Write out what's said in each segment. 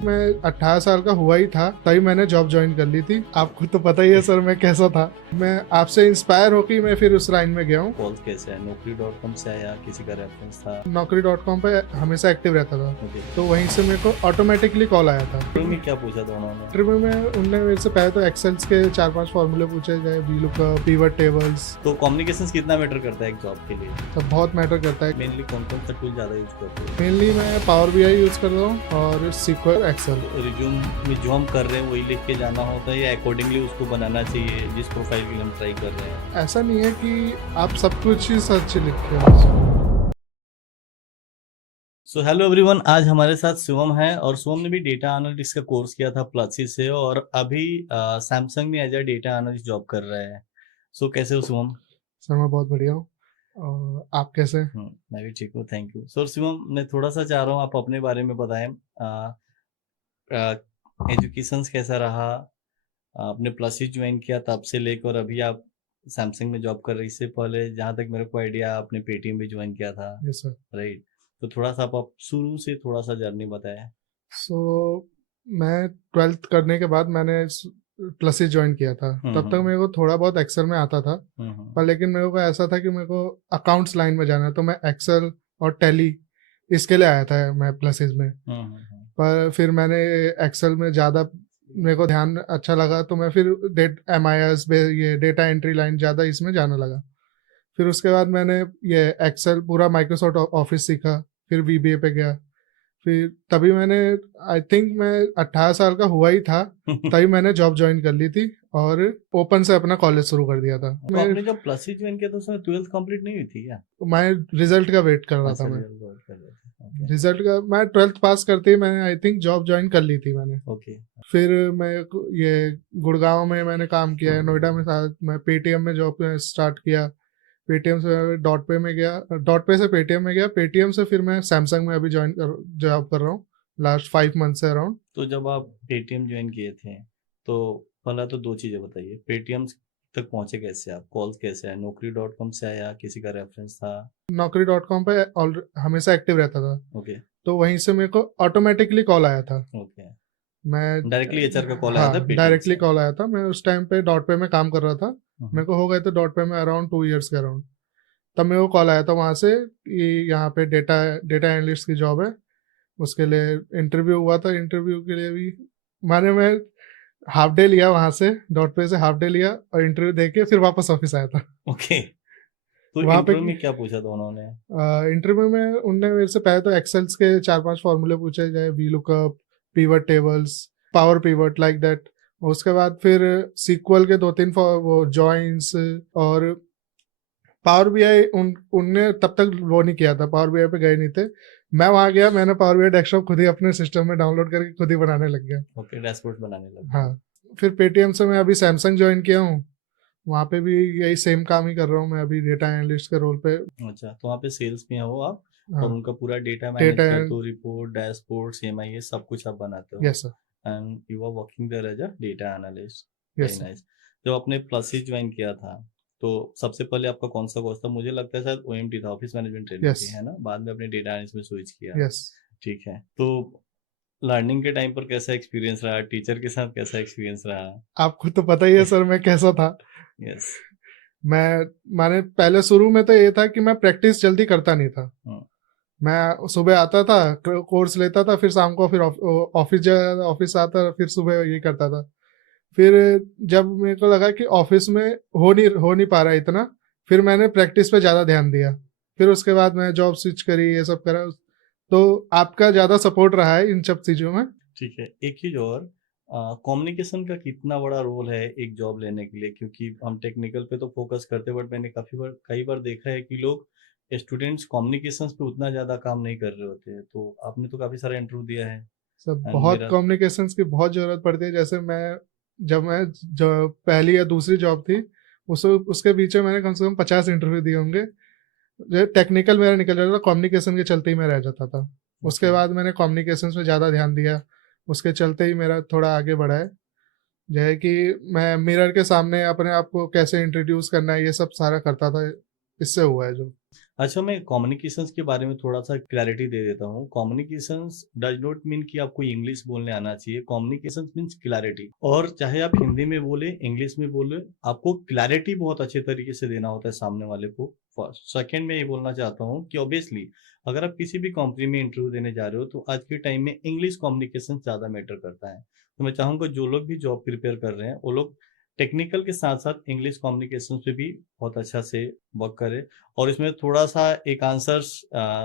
मैं 18 साल का हुआ ही था तभी मैंने जॉब ज्वाइन कर ली थी। आपको तो पता ही है सर मैं कैसा था। मैं आपसे इंस्पायर होकर मैं फिर उस लाइन में गया हूँ। कॉल्स कैसे है? Naukri.com से आया, किसी का रेफरेंस था? Naukri.com पे हमेशा एक्टिव रहता था, ओके। तो वहीं से मेरे को ऑटोमेटिकली कॉल आया था। इंटरव्यू में क्या पूछा था उन्होंने? इंटरव्यू में उनने मेरे से पहले तो एक्सेल्स के 4-5 फॉर्मूले पूछे गए, वीलुकअप, पिवट टेबल्स। तो कम्युनिकेशन कितना मैटर करता है एक जॉब के लिए? सब बहुत मैटर करता है। मेनली कौन कौन सा टूल ज़्यादा यूज करते हो? मेनली मैं पावर बीआई यूज कर रहा हूँ और SQL एक्सेल। रिज्यूम में जो हम कर रहे हैं वही लिख के जाना होता है या अकॉर्डिंगली उसको बनाना चाहिए जिस प्रोफाइल के लिए हम ट्राई कर रहे हैं? ऐसा नहीं है कि आप सब कुछ ही सच लिखे हो। सो हेलो एवरीवन, आज हमारे साथ शिवम है और शिवम ने भी डेटा एनालिटिक्स का कोर्स किया था प्लसी से और अभी सैमसंग में as a data analyst job कर रहे हैं। सो कैसे हो शिवम? सर मैं बहुत बढ़िया हूँ। और आप कैसे? मैं भी ठीक हूँ, थैंक यू। सर शिवम, मैं थोड़ा सा चाह रहा हूँ आप अपने बारे में बताएं। एजुकेशन कैसा रहा? आपने प्लसी ज्वाइन किया तब से लेकर अभी आप सैमसंग में जॉब कर रहे, इससे पहले जहाँ तक मेरे को आइडिया आपने पेटीएम भी ज्वाइन किया था, यस सर। राइट? तो थोड़ा सा आप शुरू से थोड़ा सा जर्नी बताएं। सो मैं 12th करने के बाद मैंने प्लसी ज्वाइन किया था। तब तक मेरे को थोड़ा बहुत एक्सेल में आता था, पर लेकिन मेरे को ऐसा था कि मेरे को अकाउंट्स लाइन में जाना है, तो मैं एक्सेल और टैली इसके लिए आया था मैं प्लसीज में। पर फिर मैंने एक्सेल में ज़्यादा मेरे को ध्यान अच्छा लगा, तो मैं फिर MIS ये डेटा एंट्री लाइन ज़्यादा इसमें जाने लगा। फिर उसके बाद मैंने ये एक्सेल पूरा माइक्रोसॉफ्ट ऑफिस सीखा, फिर VBA पे गया। फिर तभी मैंने, आई थिंक मैं 18 साल का हुआ ही था तभी मैंने जॉब ज्वाइन कर ली थी और ओपन से अपना कॉलेज शुरू कर दिया था। तो आपने जब प्लसी ज्वाइन किया तो उसमें 12th कंप्लीट नहीं हुई थी क्या? मैं रिजल्ट का वेट कर रहा अच्छा, था। मैं रिजल्ट वेट कर रहे थे, ओके। रिजल्ट का, मैं 12th पास करते ही मैंने आई थिंक जॉब ज्वाइन कर ली थी मैंने। ओके। फिर मैं ये गुड़गांव में मैंने काम किया है, नोएडा में साथ मैं पेटीएम में जॉब स्टार्ट किया। पेटीएम से डॉट पे में गया, डॉट पे से पेटीएम में गया, पेटीएम से फिर मैं सैमसंग में अभी जॉब कर रहा हूँ लास्ट 5 मंथ से अराउंड। तो जब आप पेटीएम ज्वाइन किए थे तो पहला तो दो चीज़ें बताइए, पेटीएम तक पहुंचे कैसे आप? कॉल्स कैसे है? Naukri.com से आया, किसी का रेफरेंस था? Naukri.com पे हमेशा एक्टिव रहता था, ओके। तो वहीं से मेरे को ऑटोमेटिकली कॉल आया था। ओके। मैं डायरेक्टली एचआर का कॉल आया था हाँ, पेटीएम डायरेक्टली से? कॉल आया था। मैं उस टाइम पे डॉट पे में काम कर रहा था। हम्म। मेरे को हो गए थे डॉट पे में अराउंड 2 इयर्स के अराउंड। तब मेरे को कॉल आया था वहाँ से कि यहाँ पे डेटा डेटा एनालिस्ट की जॉब है। उसके लिए इंटरव्यू हुआ था। इंटरव्यू के लिए भी मैं हाफ डे लिया वहाँ से, डॉट पे से हाफ डे लिया और इंटरव्यू दे के फिर वापस ऑफिस आया था। ओके। तो वहाँ पे इंटरव्यू में क्या पूछा था उन्होंने? इंटरव्यू में उनने मेरे से पहले तो एक्सेल्स के 4-5 फॉर्मूले पूछे गए, VLOOKUP, pivot tables, power pivot like that. उसके बाद फिर सीक्वल के 2-3 वो जॉइंस और पावर बीआई उनने तब तक वो नहीं किया था, पावर बीआई पे गए नहीं थे। मैं वहां गया, मैंने पावर बीआई डेस्कटॉप खुद ही अपने सिस्टम में डाउनलोड करके खुद ही बनाने लग गया। ओके, डैशबोर्ड बनाने लग हाँ। गए। फिर पेटीएम से मैं अभी सैमसंग ज्वाइन किया हूँ। वहाँ पे भी यही सेम काम ही कर रहा हूँ मैं अभी, डेटा एनालिस्ट के रोल पे। अच्छा, तो वहाँ पे सेल्स में हो आप हाँ, और उनका पूरा डेटा मैनेज डेटा। करते हो, रिपोर्ट, डैशबोर्ड, CMI सब कुछ आप बनाते हो, yes sir. And you are working there as a data analyst. Very yes sir. Nice. जब आपने प्लसी ज्वाइन किया था तो सबसे पहले आपका कौन सा कोर्स था? मुझे लगता है शायद OMT था, ऑफिस मैनेजमेंट ट्रेनिंग यस। थी, है ना? बाद में अपने डेटा एनालिस्ट में स्विच किया। यस। ठीक है, तो लर्निंग के टाइम पर कैसा एक्सपीरियंस रहा? टीचर के साथ कैसा एक्सपीरियंस रहा? आपको तो पता ही है सर मैं कैसा था। यस। मैं मैंने पहले शुरू में तो ये था कि मैं प्रैक्टिस जल्दी करता नहीं था। मैं सुबह आता था, कोर्स लेता था, फिर शाम को फिर ऑफिस ऑफिस आता, फिर सुबह ये करता था। फिर जब मेरे को लगा कि ऑफिस में हो नहीं पा रहा है इतना, फिर मैंने प्रैक्टिस पे ज़्यादा ध्यान दिया। फिर उसके बाद मैं जॉब स्विच करी, ये सब करा। तो आपका ज़्यादा सपोर्ट रहा है इन सब चीज़ों में। ठीक है, एक चीज और, कम्युनिकेशन का कितना बड़ा रोल है एक जॉब लेने के लिए? क्योंकि हम टेक्निकल पे तो फोकस करते हैं बट मैंने कई बार देखा है कि लोग स्टूडेंट्स कम्युनिकेशन पे उतना ज्यादा काम नहीं कर रहे होते हैं। तो आपने तो काफी सारा इंटरव्यू दिया है सब एंड बहुत मेरा। कम्युनिकेशंस की बहुत ज़रूरत पड़ती है। जैसे मैं जो पहली या दूसरी जॉब थी, उसके बीच में मैंने कम से कम 50 इंटरव्यू दिए होंगे। जो टेक्निकल मेरा निकल जाता था, कम्युनिकेशन के चलते ही मैं रह जाता था। उसके ओके। बाद मैंने कम्युनिकेशन पे ज़्यादा ध्यान दिया, उसके चलते ही मेरा थोड़ा आगे बढ़ा है। जो है कि मैं मिरर के सामने अपने आप को कैसे इंट्रोड्यूस करना है, ये सब सारा करता था। इससे हुआ है जो। अच्छा, मैं कम्युनिकेशंस के बारे में थोड़ा-सा क्लैरिटी दे देता हूँ। कम्युनिकेशंस डज़ नॉट मीन कि आपको इंग्लिश बोलने आना चाहिए। कम्युनिकेशंस मीन्स क्लैरिटी, और चाहे आप हिंदी में बोले, इंग्लिश में बोले, आपको क्लैरिटी बहुत अच्छे तरीके से देना होता है सामने वाले को, फर्स्ट। सेकंड, मैं ये बोलना चाहता हूँ कि ऑब्वियसली अगर आप किसी भी कंपनी में इंटरव्यू देने जा रहे हो, तो आज के टाइम में इंग्लिश कम्युनिकेशन ज़्यादा मैटर करता है। तो मैं चाहूँगा जो लोग भी जॉब प्रिपेयर कर रहे हैं, वो लोग टेक्निकल के साथ-साथ इंग्लिश कम्युनिकेशन पे भी बहुत अच्छा से वर्क करें। और इसमें थोड़ा-सा एक आंसर्स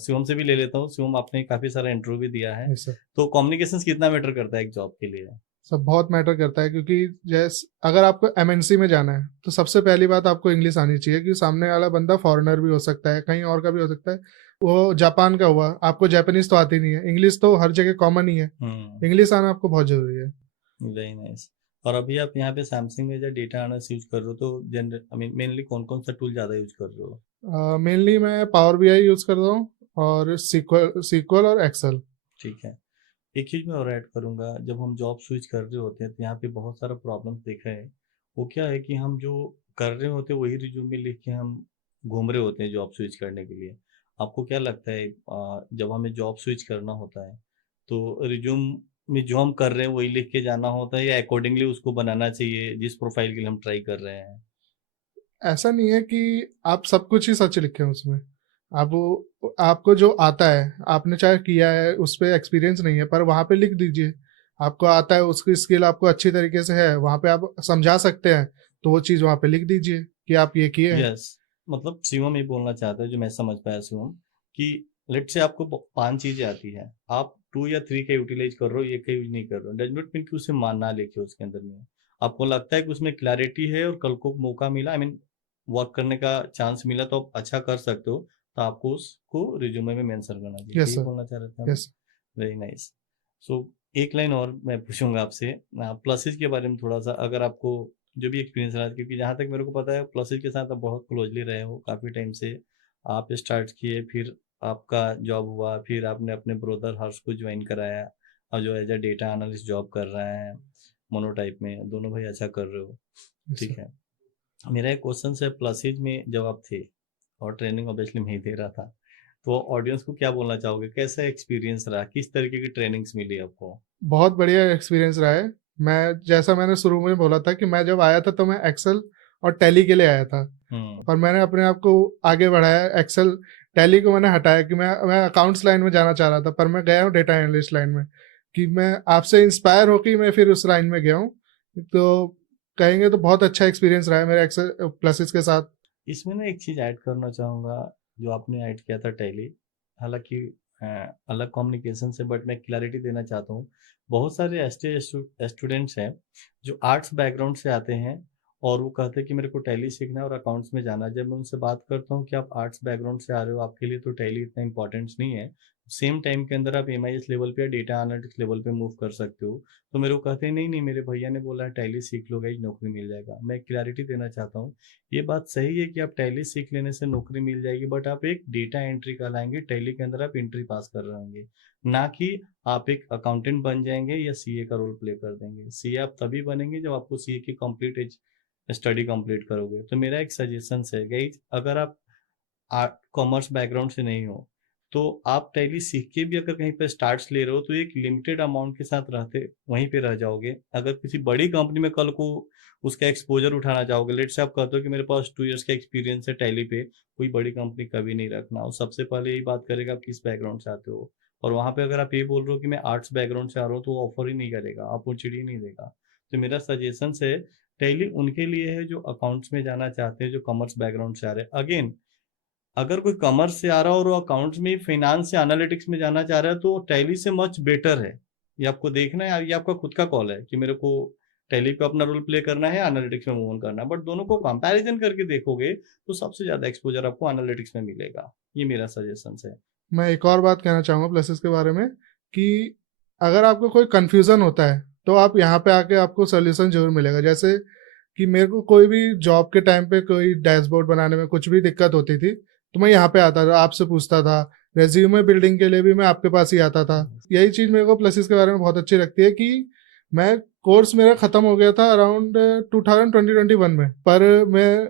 शिवम से भी ले लेता हूँ। शिवम, आपने काफ़ी सारा इंटरव्यू भी दिया है, यस सर। तो कम्युनिकेशंस कितना मैटर करता है एक जॉब के लिए? सब बहुत मैटर करता है, क्योंकि जैसे अगर आपको एमएनसी में जाना है तो सबसे पहली बात आपको इंग्लिश आनी चाहिए, क्योंकि सामने वाला बंदा फॉरेनर भी हो सकता है, कहीं और का भी हो सकता है। वो जापान का हुआ, आपको जापानीज तो आती नहीं है, इंग्लिश तो हर जगह कॉमन ही है। हुँ, इंग्लिश आना आपको बहुत जरूरी है। Very nice. और अभी आप यहाँ पे सैमसंग में जो डेटा एनालिसिस यूज़ कर रहे हो, तो आई मीन मेनली कौन-कौन सा टूल ज़्यादा यूज़ कर रहे हो? मेनली मैं पावर बीआई यूज करता हूँ, और सीक्वल और एक्सेल। ठीक है। एक चीज़ मैं और ऐड करूँगा, जब हम जॉब स्विच कर रहे होते हैं, तो यहाँ पे बहुत सारा प्रॉब्लम्स देखा है। वो क्या है कि हम जो कर रहे होते हैं, वही रिज्यूमे लिख के हम घूम रहे होते हैं जॉब स्विच करने के लिए। आपको क्या लगता है, जब हमें जॉब स्विच करना होता है, तो रिज्यूम में जो हम कर रहे हैं, वही लिख के जाना होता है, या अकॉर्डिंगली उसको बनाना चाहिए, जिस प्रोफाइल के लिए हम ट्राई कर रहे हैं? ऐसा नहीं है कि आप सब कुछ ही सच लिखें उसमें। आप आपको जो आता है, आपने चाहे किया है, उस पे एक्सपीरियंस नहीं है, पर वहाँ पे लिख दीजिए। आपको आता है, उसकी स्किल आपको अच्छी तरीके से है, वहाँ पे आप समझा सकते हैं, तो वो चीज़ वहाँ पे लिख दीजिए कि आप ये किए हैं। यस, मतलब शिवम ये बोलना चाहता है, जो मैं समझ पाया शिवम, कि लेट्स से आपको 5 चीज़ें आती हैं, आप 2 या 3 का यूटिलाइज़ कर रहे हो, 1 का यूज़ नहीं कर रहे हो, डज़ नॉट मीन कि उसे ना लिखे उसके अंदर में। आपको लगता है कि उसमें क्लैरिटी है, और कल को मौका मिला, आई मीन वर्क करने का चांस मिला, तो आप अच्छा कर सकते हो, तो आपको उसको रिज्यूमे में मेंशन करना चाहिए। यस यही सर। बोलना चाह रहे थे आप? यस। Very nice. सो एक लाइन और मैं पूछूँगा आपसे, प्लसेस के बारे में थोड़ा-सा, अगर आपको जो भी एक्सपीरियंस रहा, क्योंकि जहाँ तक मेरे को पता है, प्लसेस के साथ आप बहुत क्लोज़ली रहे हो काफ़ी टाइम से। आप स्टार्ट किए, फिर आपका जॉब हुआ, फिर आपने अपने ब्रदर हर्ष को जॉइन कराया, और जो as a data analyst job कर रहे हैं, मोनोटाइप में। दोनों भाई अच्छा कर रहे हो, यस सर। ठीक है। मेरा एक क्वेश्चन है, प्लसेस में जब आप थे, और ट्रेनिंग ऑब्वियसली मैं ही दे रहा था, तो ऑडियंस को क्या बोलना चाहोगे? कैसा एक्सपीरियंस रहा? किस तरीके की ट्रेनिंग्स मिली आपको? बहुत बढ़िया एक्सपीरियंस रहा है। मैं, जैसा मैंने शुरू में बोला था कि मैं जब आया था तो मैं एक्सेल और टैली के लिए आया था, हुँ, पर मैंने अपने आप को आगे बढ़ाया। एक्सेल टैली को मैंने हटाया कि मैं अकाउंट्स लाइन में जाना चाह रहा था, पर मैं गया हूँ डेटा एनालिस्ट लाइन में, कि मैं आपसे इंस्पायर होकर मैं फिर उस लाइन में गया हूँ। तो कहेंगे तो बहुत अच्छा एक्सपीरियंस रहा है मेरा एक्सेल प्लसेस के साथ। इसमें ना एक चीज़ ऐड करना चाहूँगा, जो आपने ऐड किया था टैली, हालाँकि अ, अलग कम्युनिकेशन से, बट मैं क्लैरिटी देना चाहता हूँ। बहुत सारे ऐसे स्टूडेंट्स हैं, जो आर्ट्स बैकग्राउंड से आते हैं, और वो कहते हैं कि मेरे को टैली सीखना है और अकाउंट्स में जाना है। जब मैं उनसे बात करता हूँ कि आप आर्ट्स बैकग्राउंड से आ रहे हो, आपके लिए तो टैली इतना इम्पोर्टेंस नहीं है। सेम टाइम के अंदर आप एमआईएस लेवल पे या डेटा एनालिटिक्स लेवल पे मूव कर सकते हो। तो मेरे को कहते हैं, नहीं-नहीं, मेरे भैया ने बोला है टैली सीख लो गाइस, नौकरी मिल जाएगा। मैं क्लैरिटी देना चाहता हूँ, ये बात सही है कि आप टैली सीख लेने से नौकरी मिल जाएगी, बट आप एक डेटा एंट्री कहलाएँगे, टैली के अंदर आप एंट्री पास कर रहे होंगे, ना कि आप एक अकाउंटेंट बन जाएँगे या सीए का रोल प्ले कर देंगे। सीए आप तभी बनेंगे जब आपको सीए की कंप्लीट स्टडी कंप्लीट करोगे। तो मेरा एक सजेशंस है गाइस, अगर आप आर्ट कॉमर्स बैकग्राउंड से नहीं हो, तो आप टैली सीख के भी अगर कहीं पे स्टार्ट्स ले रहे हो, तो एक लिमिटेड अमाउंट के साथ रहते वहीं पे रह जाओगे। अगर किसी बड़ी कंपनी में कल को उसका एक्सपोज़र उठाना चाहोगे, लेट्स से आप कहते हो कि मेरे पास 2 इयर्स का एक्सपीरियंस है टैली पे, कोई बड़ी कंपनी कभी नहीं रखना। और सबसे पहले यही बात करेगा आप किस बैकग्राउंड से आते हो। और वहाँ पे अगर आप ये बोल रहे हो कि मैं आर्ट्स बैकग्राउंड से आ रहा हूँ, तो वो ऑफ़र ही नहीं करेगा, अपॉर्च्युनिटी नहीं देगा। तो मेरा सजेशंस है, टैली उनके लिए है जो अकाउंट्स में जाना चाहते हैं, जो कॉमर्स बैकग्राउंड से आ रहे हैं। अगेन, अगर कोई कॉमर्स से आ रहा है और वो अकाउंट्स में, फाइनेंस या एनालिटिक्स में जाना चाह रहा है, तो टैली से मच बेटर है। ये आपको देखना है, ये आपका खुद का कॉल है कि मेरे को टैली पे अपना रोल प्ले करना है, एनालिटिक्स में मूव ऑन करना है। बट दोनों को कंपैरिजन करके देखोगे, तो सबसे ज़्यादा एक्सपोज़र आपको एनालिटिक्स में मिलेगा। ये मेरा सजेशंस है। मैं एक और बात कहना चाहूँगा प्लसेस के बारे में, कि अगर आपको कोई कन्फ्यूज़न होता है तो आप यहाँ पे आके आपको सोल्यूशन ज़रूर मिलेगा। जैसे कि मेरे को कोई भी जॉब के टाइम पे कोई डैशबोर्ड बनाने में कुछ भी दिक्कत होती थी, तो मैं यहाँ पे आता था, आपसे पूछता था। रेज़्यूमे बिल्डिंग के लिए भी मैं आपके पास ही आता था। यही चीज़ मेरे को प्लसेस के बारे में बहुत अच्छी लगती है कि मैं कोर्स मेरा ख़त्म हो गया था अराउंड 2020-21 में, पर मैं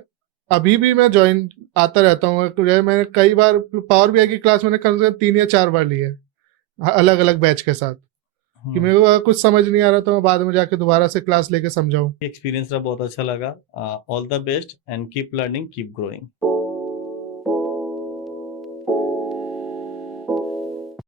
अभी भी मैं ज्वाइन आता रहता हूँ। मैंने कई बार पावर बीआई की क्लास मैंने कम से कम 3 या 4 बार ली है, अलग अलग बैच के साथ, कि मेरे को कुछ समझ नहीं आ रहा तो मैं बाद में जाके दोबारा से क्लास लेके समझाऊं। एक्सपीरियंस रहा, बहुत अच्छा लगा। All the best and keep learning, keep growing.